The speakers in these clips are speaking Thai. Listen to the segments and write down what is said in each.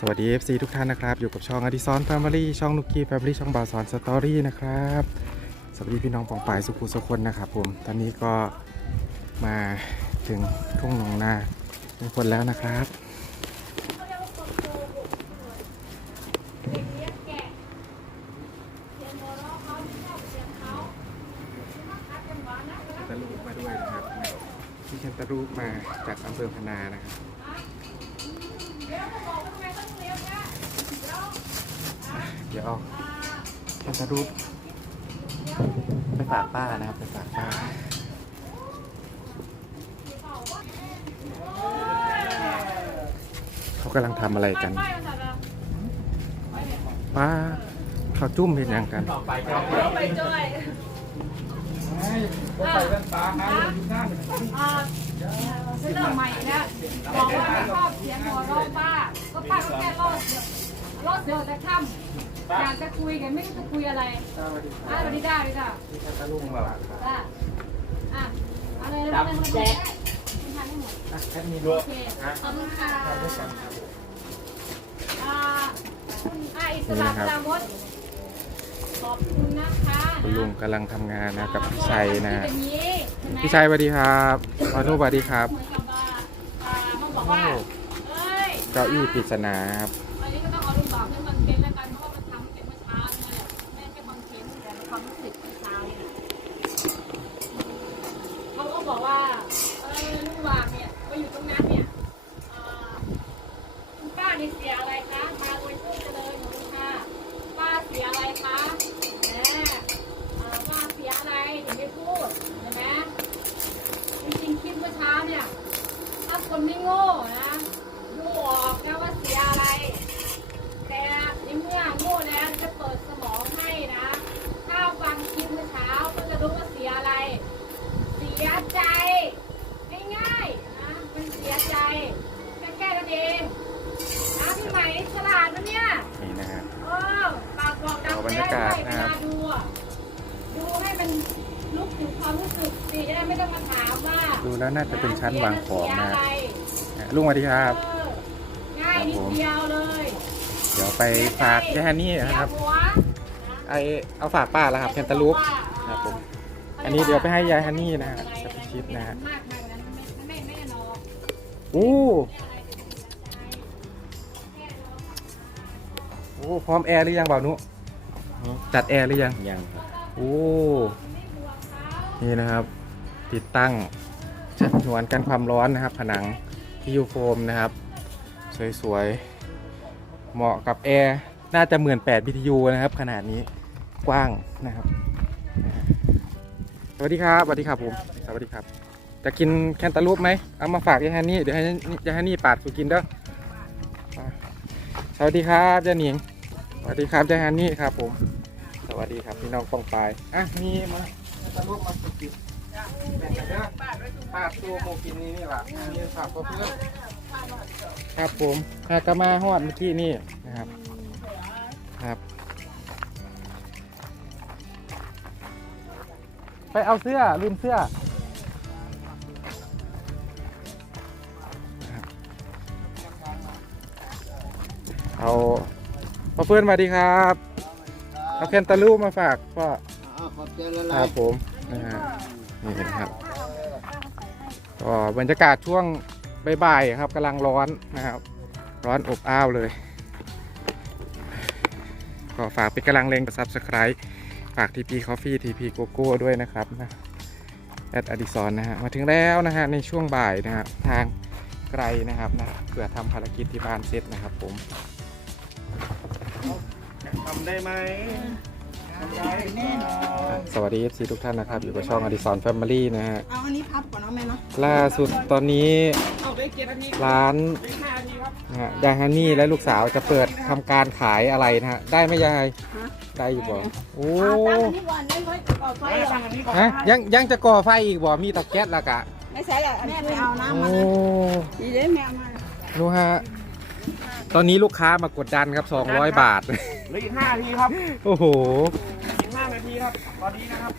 สวัสดี FC ทุกท่านนะครับ อยู่กับช่องอดิซอนแฟมิลี่ช่องนุกกี้แฟมิลี่ช่องบาวสอนสตอรี่นะครับสวัสดีพี่น้องปองปายสุขุสุคนนะครับผมตอนนี้ก็มาถึงทุ่งหนองนาทุกคนแล้วนะครับ ตะลูกมาด้วยนะครับพี่ชันตะลูกมาจากอำเภอพนานะครับเดี๋ยวเอาชันตะลูกไปฝากป้านะครับไปฝากป้าเขากำลังทำอะไรกัน ป้าเขาจุ่มเป็นยังกัน ไปจ้อยอ่าฉันเริ่มใหม่แล้วบอกว่าชอบเสียงหัวเราะป้า ก็ป้าก็แค่รอดเดียวรอดเดียวแต่ค่ำ อยากจะคุยกันไม่รู้จะคุยอะไรอะสวัสดีจ้าสวัสดีจ้าพี่ชันตะลูกมาฝากครับจ้าอะเอะไรอะไรอะไรแจกทานให้หมดอะแค่นี้โอเคขอบคุณค่ะอ่าคุณอาอิสระปราโมดขอบคุณนะคะคุณลุงกำลังทำงานนะกับพี่ชัยนะที่เป็นนี้ใช่ไหมพี่ชัยสวัสดีครับพอนุสวัสดีครับเหมือนกับว่าอ่ามันบอกว่าเอ้ยเก้าอี้ปริศนาครับ อันนี้ก็ต้องเอาลูกบอกให้มันเป็นแล้วกันเพราะว่ามันทำเป็นเมื่อเช้านี่แหละแม่แค่คอนเทนต์แต่ความรู้สึกเมื่อเช้าเนี่ยเขาก็บอกว่าเออลูกวางเนี่ยก็อยู่ตรงนั้นเนี่ยอ่าคุณป้านี่เสียอะไรคะมาโดยชื่อเจริญของคุณค่ะป้าเสียอะไรคะแหมเอ่อป้าเสียอะไรถึงไม่พูดเห็นไหมจริงๆคลิปเมื่อเช้าเนี่ย ถ้าคนไม่โง่นะดูออกนะว่าเสียอะไร แต่ในเมื่อโง่แล้วจะเปิดสมองให้นะ ถ้าฟังคลิปเมื่อเช้าก็จะรู้ว่าเสียอะไร เสียใจง่ายๆนะมันเสียใจแค่แค่นั้นเองนะพี่ไหมฉลาดนะเนี่ย นี่นะฮะ เออปากบอกดัง เอาบรรยากาศ เว นะครับ ลาดูอะดูให้มันลุกถึง ความรู้สึกสิจะได้ไม่ต้องมาถามว่าดูแล้วน่าจะเป็นชั้นวางของนะเสียอะไรลุงสวัสดีครับเออง่ายนิดเดียวเลยเดี๋ยวไปฝากยายฮันนี่นะครับเสียหัวไอเอาฝากป้าแล้วครับแคนตาลูปครับผม อันนี้เดี๋ยวไปให้ยายฮันนี่นะฮะสปิชิปนะฮะมากมากกว่านั้นไม่ไม่ไม่แน่นอนอู้โอ้พร้อมแอร์หรือยังเปล่านุจัดแอร์หรือยังยังครับโอ้ นี่นะครับ ติดตั้งฉนวนกันความร้อนนะครับ ผนังที่ยูโฟมนะครับ สวยๆ เหมาะกับแอร์น่าจะเหมือนแปด BTU นะครับ ขนาดนี้กว้างนะครับ สวัสดีครับสวัสดีครับผมสวัสดีครับ จะกินแคนตาลูปไหมเอามาฝากยายฮันนี่เดี๋ยวให้ยายฮันนี่ปาดสุกินเด้อสวัสดีครับยายหนิงสวัสดีครับยายฮันนี่ครับผม สวัสดีครับพี่น้องปองปายอะมีมา นตาลูปมาสุกินแบ่งกันเด้อปาดตัวโมกินนี่นี่แหละนี่ฝากเพื่อนครับผมฮากามาฮอดเมื่อกี้นี่นะครับ ครับ ไปเอาเสื้อลืมเสื้อเอาพ่อเพื่อนสวัสดีครับ เอาแคนตาลูปมาฝากพ่อขอบใจละคลารัยบผม นะฮะนี่นะครับก็บรรยากาศช่วงบ่ายๆครับกำลังร้อนนะครับ ร้อนอบอ้าวเลย ก็ฝากเป็นกำลังแรงกับ Subscribe ฝาก TP Coffee TP Gogo ด้วยนะครับนะแอดอดิซอนนะฮะมาถึงแล้วนะฮะในช่วงบ่ายนะฮะทางไกลนะครับนะเผื่อทำภารกิจที่บ้านเสร็จนะครับผมทำได้ไหม สวัสดี FC ทุกท่านนะครับอยู่กับช่องอดิสรแฟมิลี่นะฮะเอาอันนี้พับก่อนเนาะแม่เนาะล่าสุดตอนนี้เอาได้เกียรติอันนี้ร้านห้านาทีครับนะฮะยายฮันนี่และลูกสาวจะเปิดทำการขายอะไรนะฮะได้ไหมยายฮะได้อยู่บ่โอ้เอาตั้งอันนี้ก่อนได้ไหมเอาไฟไม่ก่อสั่นงอันนี้ก่อนฮะยังยังจะก่อไฟอีกบ่มีเตะแก๊สและกะไม่ใช่ละแม่ไปเอาน้ำโอ้มาดีเด้แม่เอามาดูฮะ ตอนนี้ลูกค้ามากดดันครับ 200 บาท เหลืออีกห้านาทีครับโอ้โหอีกห้านาทีครับตอนนี้นะครับ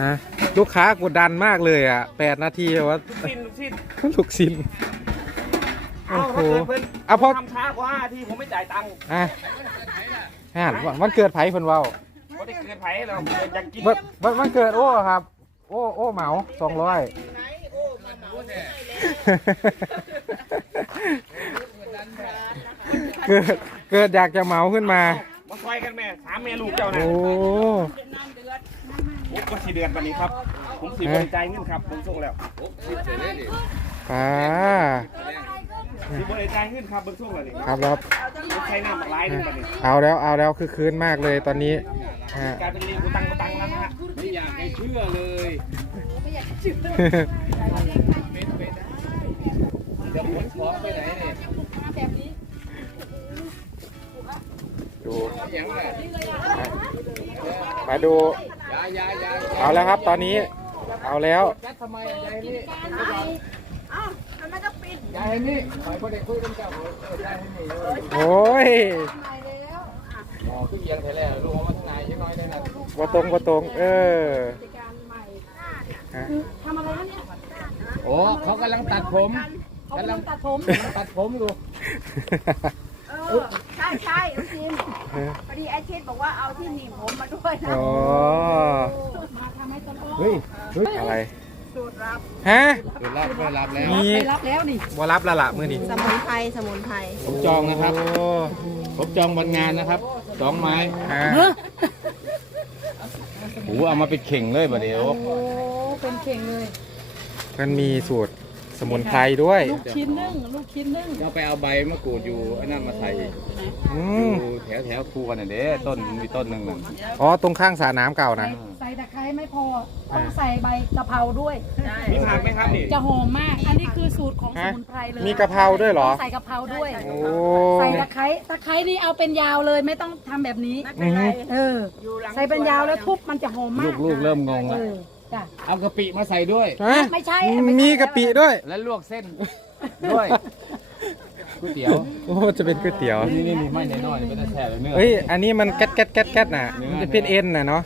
ฮะลูกค้ากดดันมากเลยอะ8นาทีว่า สิ้นสิ้นลูกสิ้นเอาทถ้าเกิดเพิ่นเอาพอ ทำช้ากว่า5นาทีผมไม่จ่ายตังค์อะฮะวันเกิดไผเพิ่นเว้าไม่ได้เกินไผเราอยากกินวันวันวันเกิดโอ้ครับ โอ้โอ้เหมาสองร้อย เกิดเกิดอยากจะเหมาขึ้นมา มาซอยกันแม่สามแม่ลูกเจ้านะโอ้ ผมก็สีเดือนวันนี้ครับ ผมสีบริจายเงินครับ ผมส่งแล้วป้าสีบริจายเงินครับเบิ่งส่งแล้วนี่ครับแล้วผมใช้น้ำปลาไหลนี่บัดนี้เอาแล้วเอาแล้วคือคืนมากเลยตอนนี้ฮะ กลายเป็นลิงกูตังกูตังแล้วนะฮะไม่อยากให้เชื่อเลยจะขนของไปไหนเนี่ย ดูยังไงมาดูยายายาเอาแล้วครับตอนนี้ เอาแล้วยัดทำไมอะยายนี่อ้าวทำไมต้องปิดยายนี่คอยประเด็นคุยกันเจ้าเออยายนี่เลยโอ้ยอ๋อคือเอียงแท้แล้วลูกเอามาทนายยังน้อยได้นะว่าตรงว่าตรง เออฮะทำอะไรนะเนี่ยโอ้เขากำลังตัดผมเขากำลังตัดผมตัดผมอยู่ เออใช่ใช่ลูกชิ้นพอดีไอชิดบอกว่าเอาที่หนีบผมมาด้วยนะอ๋อมาทำให้ต้นอ้อเฮ้ยเฮ้ยอะไรสูตรลับฮะเดี๋ยวรับก็รับแล้วมีไปรับแล้วนี่บ่รับและละมือนี่สมุนไพรสมุนไพรผมจองนะครับ โอ้ผมจองวันงานนะครับสองไม้ฮะโอ้เอามาเป็นเข่งเลยประเดี๋ยวโอ้เป็นเข่งเลย มันมีสูตร สมุนไพรด้วยลูกชิ้นนึ่งลูกชิ้นนึ่งก็ไปเอาใบมะกรูดอยู่อันนั้นมาใส่อือมยู่แถวแถวคูกันน่ะเด้ต้นมีต้นหนึ่งน่ะอ๋อตรงข้างสระน้ำเก่านะ ใส่ตะไคร้ไม่พอต้องใส่ใบกะเพราด้วย มีผักไหมครับนี่จะหอมมาก อันนี้คือสูตรของสฮะ มุนไพรเลยมีกะเพราด้วยเหรอ ใส่กะเพราด้วย โอ้ใส่ตะไคร้ตะไคร้นี่เอาเป็นยาวเลยไม่ต้องทำแบบนี้อือฮึเออใส่เป็นยาวแล้วทุบมันจะหอมมาลูกกลูกเริ่มงงเอแล้วอ จ้ะเอากะปิมาใส่ด้วย ฮะไม่ใช่ไม่ใช่ มีกะปิด้วย แล้วลวกเส้นด้วยก๋วยเตี๋ยวโอ้จะเป็นก๋วยเตี๋ยว นี่นี่นี่ไม่แน่นอนไม่ได้แช่เลยเนื้อ เฮ้ย อันนี้มันแก๊ดแก๊ดแก๊ดแก๊ดน่ะมันจะเป็นเอ็นน่ะเนาะ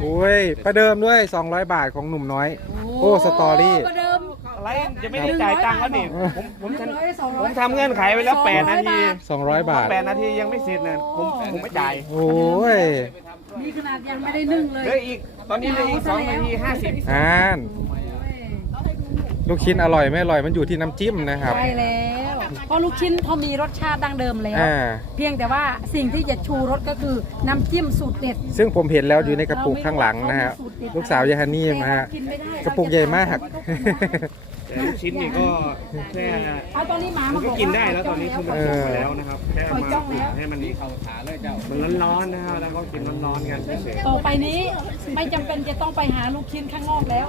โอ้ย ประเดิมด้วย 200 บาทของหนุ่มน้อย โอ้ สตอรี่ ประเดิมอะไรจะไม่ได้จ่ายตังค์แล้วนี่ผมผมหนึ่ฉันงร้อยสองผร้อยมทำเงื่อนไขไว้แล้วแปดนาที200 บาท แปดนาทียังไม่เสร็จเนี่ยผมผมไม่จ่ายโอ้ย นี่ขนาดยังไม่ได้นึ่งเลยเหลืออีก ตอนนี้เหลืออีกสองนาทีห้าสิบอ่านลูกชิ้นอร่อยไม่อร่อยมันอยู่ที่น้ำจิ้มนะครับใช่แล้วเพราะลูกชิ้นเขามีรสชาติดั้งเดิมแล้ว อ่าเพียงแต่ว่าสิ่งที่จะชูรสก็คือน้ำจิ้มสูตรเด็ดซึ่งผมเห็นแล้วอยู่ในกระปุกข้างหลังนะฮะ ลูกสาวยายฮันนี่นะฮะ กินไม่ได้กระปุกใหญ่มาก แต่ลูกชิ้นนี่ก็แค่เอาตอนนี้หมามัมานบก็อกกินได้แล้วตอนนี้คือมันสุกไปแล้วนะครับแค่มาให้มันเข้าขาเลยเจ้ามันร้อนๆนะครับแล้วก็กินร้อนๆกันเฉยต่อไปนี้ไม่จำเป็นจะต้องไปหาลูกชิ้นข้างนอกแล้ว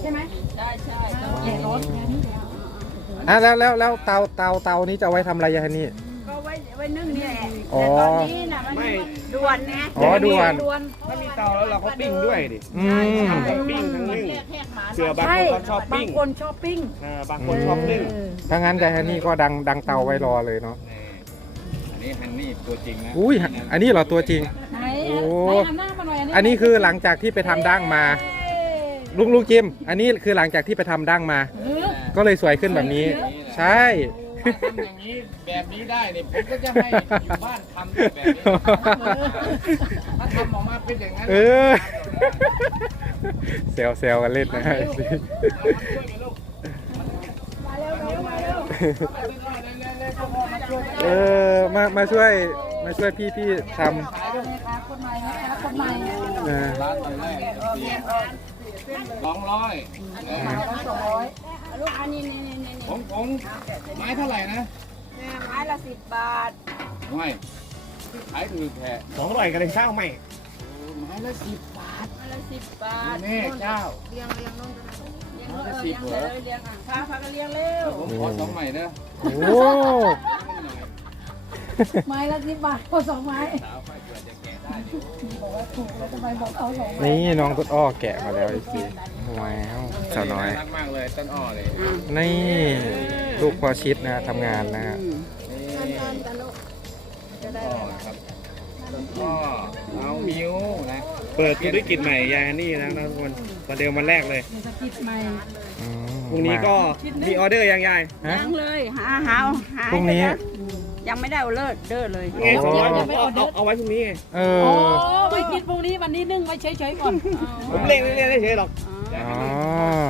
ใช่ไหมใช่ใช่แย่ร้อนงั้นอะแล้วแล้วแล้วเตาเตาเตานี้จะเอาไว้ทำอะไรยายฮันนี่ก็ ไว้ไว้นึ่งนี่แหละอ๋อแต่ตอนนี้น่ะมันด่วนนะอ๋อด่วนด่วนๆถ้ามีเตาแล้วเราก็ปิ้งด้วยดิอืม ทั้งปิ้งทั้งนึ่งเสือบางใช่คนเขาชอบบาปิ้งงคนชอบปิ้งเออบางคนชอบนึ่งเออถ้างั้นยายฮันนี่ก็ดังดังเตาไว้รอเลยเนาะ อันนี้ฮันนี่ตัวจริงนะอุ้ย อันนี้เหรอตัวจริง ไหนโอ้ไหนหันหน้ามาหน่อยอันนี้อันนี้คือหลังจากที่ไปทำดั้งมาลุงลุงจิม อันนี้คือหลังจากที่ไปทำดั้งมาเออก็เลยสวยขึ้นแบบนี้ ใช่ถ้า ทำอย่างนี้แบบนี้ได้เนี่ยผมก็จะให้อยู่บ้านทำแบบนี้ถ้าทำออกมาเป็นอย่างนั้นเออเซลเซลกันเล่นนะฮะเออมามาช่วยมาช่วยพี่พี่ทนะคะคนใหม่นะคะคนใหม่ำเออร้านตอนแรก สองร้อยสองร้อยลูกอันนี้นี่นี่นี่ผมผมไม้เท่าไหร่นะไม้ละสิบบาทไม่ขายถือแค่สองร้อยกันเลยเช้าไหมไม้ละสิบบาทไม้ละสิบบาทนี่เจ้าเลี้ยงเลี้ยงน้องเลี้ยงไม้เอละอสิเลี้บยงเหรเลอยเลี้ยงอะพาพากันเลี้ยงเร็วผมขอสองใหม่เด้อโอ้ ไม้ละสิบบาทก็สองไม้สาวไฟเผื่อจะแกะได้อยู่บอกว่าถูกแล้วทำไมบอกเอาสองไม้นี่น้องต้นอ้อแกะมาแล้วอีกทีว้าวสาวน้อย รักมากเลยต้นอ้อเลยนี่ลูกพอชิดนะฮะทำงานนะฮะนี่ตอนตะลุจะได้อ้อครับไก็เอามิวนะเปิดธุรกิจใหม่ยายฮันนี่นะทุกคนประเดิมวันแรกเลยสกิดใหม่อืมพรุ่งนี้ก็มีออเดอร์ยังยายฮะยังเลย หาหาหาพรุ่งนี้ ยังไม่ได้เอาเลิศเด้อเลยไงโอ้เอาเอาเอาไว้พรุ่งนี้ไงเอโอ้อไปกินพรุ่งนี้วันนี้นึ่งไว้เฉยๆก่อนผมเล่นเล่นๆเฉยๆหรอก อ๋อ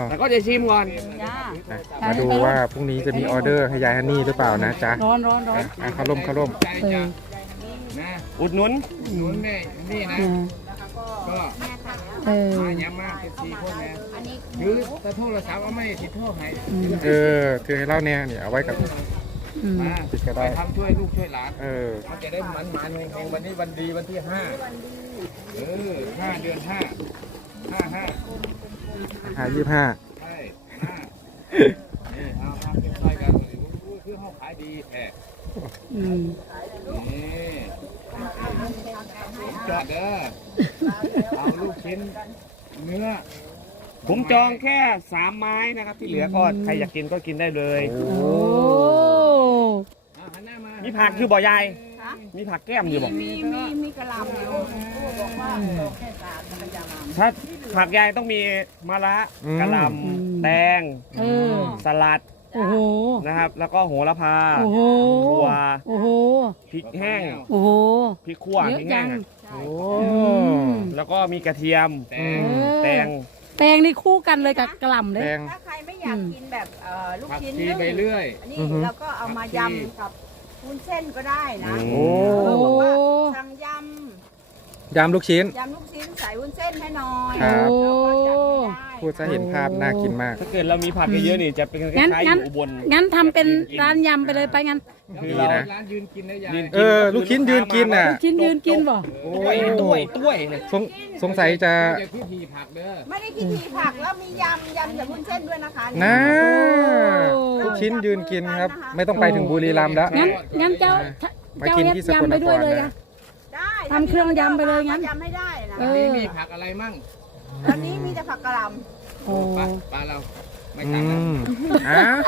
แต่ก็จะชิมก่อนจ้าอะมาดูว่าพรุ่งนี้จะมีออเดอร์ให้ยายฮันนี่หรือเปล่านะจ๊ะร้อนร้อนร้อนอะอะเข้าร่มเข้าร่มใจจะนะอุดหนุนหนุนนี่นี่นะ ก็เออ มาย้ำมากเป็นสี่คนนะหรือถ้าโทรศัพท์เอาไม่ติดโทษให้เออถือให้เล่าเนี่ยเนี่ยเอาไว้กับ มาติดก็ได้ ไปทำช่วยลูกช่วยหลานเออ มันจะได้หมันหมันๆแห่งๆวันนี้วันดีวันที่ห้าเออห้าเดือนห้าห้าห้าหายี่ห้าใช่ห้านี่เอาทำเป็นไส้กันเลยอู้คือห้องขายดีแท้อืมนี่จอดเด้อเอาลูกชิ้นเนื้อผมจองแค่สามไม้นะครับ ที่เหลือก็ใครอยากกินก็กินได้เลย โอ้ โอ้ เอาหันหน้า มามีผักคือบ่อยายคะมีผักแก้มอยู่บ่มีมีมีกระหลำอยู่บอกว่าแค่สามมันจะมาถ้าผักยายต้องมีมะระกะหล่ำแตงเออ สลัดโอ้โห นะครับ แล้วก็โหระพาโอ้โห ถั่วโอ้โห พริกแห้งโอ้โห พริกขั่วเยพริอะกแห้จังง อะโอ้แล้วก็มีกระเทียมแตอืงมแตงแตงนี่คู่กันเลยกับกระหล่ำเลแดย ง ถ้าใครไม่อยากกินแบบเอ่อลูกผักชิ้นชีนึ่งไปเรื่อย อันนี้อือฮึ เราก็เอามายำกับ วุ้นเส้นก็ได้นะอืมโอ้ โอ้บอกว่าสั่งย ยำลูกชิ้นำยำลูกชิ้นใส่วุ้นเส้นให้หน่อยครับ เราก็จัดให้ได้พูดจะเห็นภาพน่ากินมาก ถ้าเกิดเรามีผักเยอะๆนี่จะเป็นคงั้นล้ายๆองั้น ยู่อุบล งั้นทำเป็นร้านยำไปเลยไปงั้นๆคือดีเรานะร้านยืนกินนะยายยืนเออ ลูกชิ้นยืนกินน่ะ ลูกชิ้นยืนกินบ่โอ้ต้วยต้วยต้วยเนี่ยสงสงสัยจะอย่าที่ทีผักเด้อไม่ได้คิดทีผักแล้วมียำยำกับวุ้นเส้นด้วยนะคะนะลูกชิ้นยืนกินครับ ไม่ต้องไปถึงบุรีรัมย์แล้ว งั้นงั้นเจ้ามาเจ้ากินเอฟที่สกลยำไปนคด้วยรเลยนะนะได้ ทำเครื่องยำไปเลยงั้น ยำให้ได้นะเออันอนี้มีผักอะไรมั่งตอนนี้มีแต่ผักกระหล่โอ้ปลาปลาเราไม่อืตักนะมอ้าว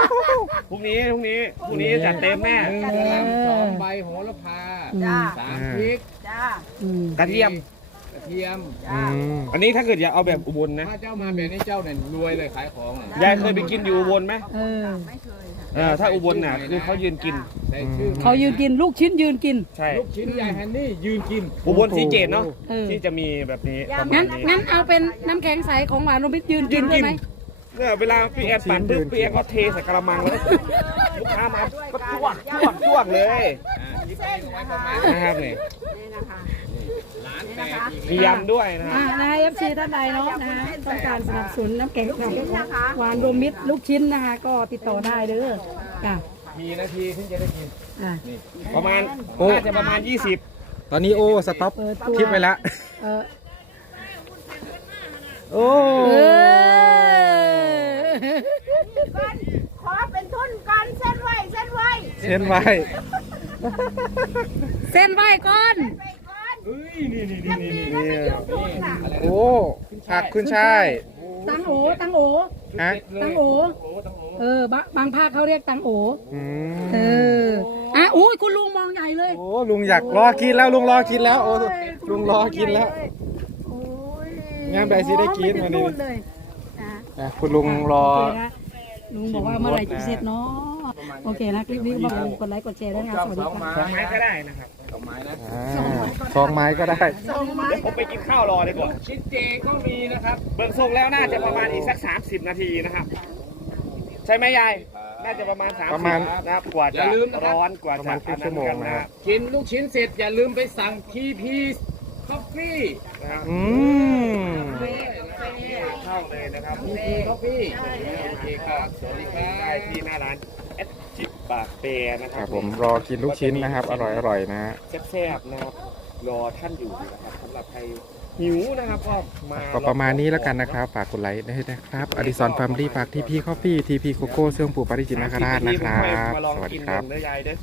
พรุ่งนี้พรุ่งนี้พรุ่งนี้จัดเต็มแน่หนึ่งกระหล่ำสองใบโหระพาำจ้าสามพริกจ้าอืมกระเทียม กระเทียมอืจ้ามอันนี้ถ้าเกิดอยากเอาแบบอุบลนะ ถ้าเจ้ามาแบบนี้เจ้าเนี่ยรวยเลยขายของน่ะ ยายเคยไปกินอยู่อุบลไหม เออ ไม่เคยค่ะ เออถ้าอุบลน่ะคือเขายืนกิน ใส่ชื่อเขายืนกินลูกชิ้นยืนกิน ใช่ ลูกชิ้นยายแฮนนี่ยืนกิน อุบลสีเกตเนาะเออ ที่จะมีแบบนี้ประมางั้ณนนี้ งั้นเอาเป็นน้ำแข็งใสของหวานนมพิษยืนกินด้วยไหมเนี่ยเวลาพี่แอนปั่นปุ๊บพี่แอนก็เทใส่กระมังแล้วลูกค้ามาก็จ้วกจ้วกจ้วกเลยเส้นนะคะนะครับนี่นี่นะคะ ร้านนี่แตนะกคะอีกมีแล้วยำด้วยนะคอ่ารับนายเอฟซีท่านใดเนาะนะต้องการสนับสนุนน้ำแข็งใสของหวานรวมมิตรลูกชิ้นนะคะ ก็ติดต่อได้เด้อค่ะกี่นาทีถึงจะได้กินอ่าประมาณโอ้น่าจะประมาณ 20 ตอนนี้โอ้สต็อปเปิดตัวคลิปไว้ละเออโอ้เออก่อนขอเป็นทุนก่อนเส้นไว้เส้นไว้เช่นไว้ เส้นไหว้ก่อน ไปก่อ นเฮ้ยนี่นี่นี่นี่นี่นน่โอ้ผักขึ้นช่ายตังโอตังโอฮะตังโอเออบางบางภาคเขาเรียกตังโออืเอออะอุ้ยคุณลุงมองใหญ่เลยโอ้ลุงอยากรอกินแล้วลุงรอกินแล้วโอ้ลุงรอกินแล้วโอ้ยงามใดสิได้กินวันนี้เลยนะอ่คุณลุงรอลุงบอกว่าเมื่อไหร่จะเสร็จเนาะโอเคนะคลิปนี้ก็บอกกดไลค์กดแชร์ด้วยนะสวัสดีสองค่ะไม้สองไม้ก็ได้นะครับ ไม้นะอ่าสองไม้ก็ได้ผมไปกินข้าวรอดีกว่า ชิ้นเจก็มีนะครับ เบิ่งทรงแล้วน่าจะประมาณอีกสัก 30 นาทีนะครับ ใช่ไหมยาย น่าจะประมาณ 30ประมาณนะครับกว่าอจะย่าลืมนะครับ ร้อนกว่าประจะมาณครึ่งชั่วโมงนะครับกินลูกชิ้นเสร็จอย่าลืมไปสั่งทีพีคอฟฟี่นะครับอืมเข้าเลยนะครับทีพีคอฟฟี่โอเคครับสวัสดีครัได้บที่หน้าร้านเอสจิปากเปนะคครัรับบผมรอกินลูกชิ้นนะครับ อร่อยอร่อยนะฮะแซ่บๆนะครับรอท่านอยู่นะครับสำหรับใครหิวนะครับก็มาก็ประมาณนี้แล้วกันนะครับฝากกดไลค์ด้วยนะครับอดิสรฟาร์มลี่ฝากทีพีคอฟฟี่ทีพีโกโก้เสื่องปู่ปาริจิตนาคราชนะครับมาลองสวัสกิดีนครับ เด้อยายเด้อ